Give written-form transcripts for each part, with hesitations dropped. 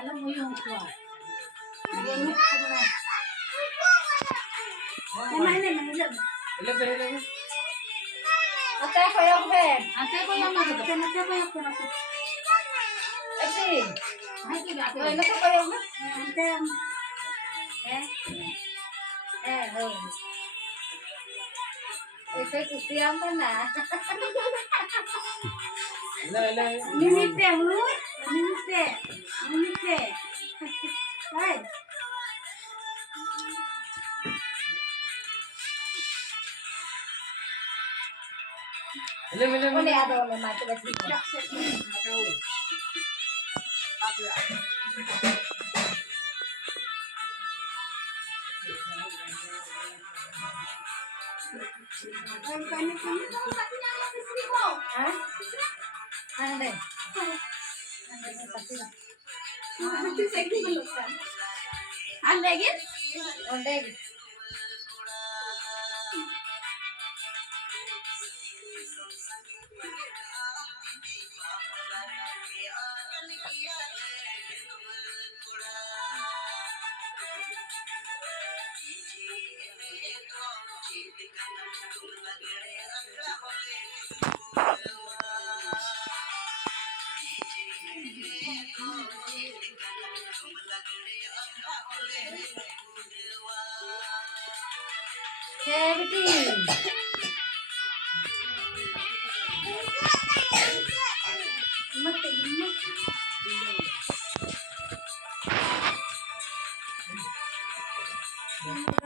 Alam mo yung kuha. Ate ko yung bed. Ate ko yung bed. Ate ko yung bed. Ate. Ay, sige ate. Ay, nasa ko yung bed. Ate. Oh. Ito, kustiyan ka na. Limite, mo? Limite. Limite. Ay. Boleh ada oleh mati besi. Ande. Ande gitu? Ande. Seventy.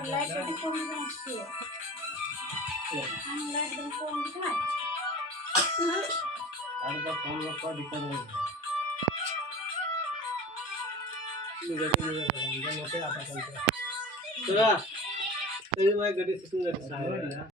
Light di phone dengan siapa? Light di phone dengan? Ada phone apa di phone? Sudah, ini mau gadis itu nggak bisa.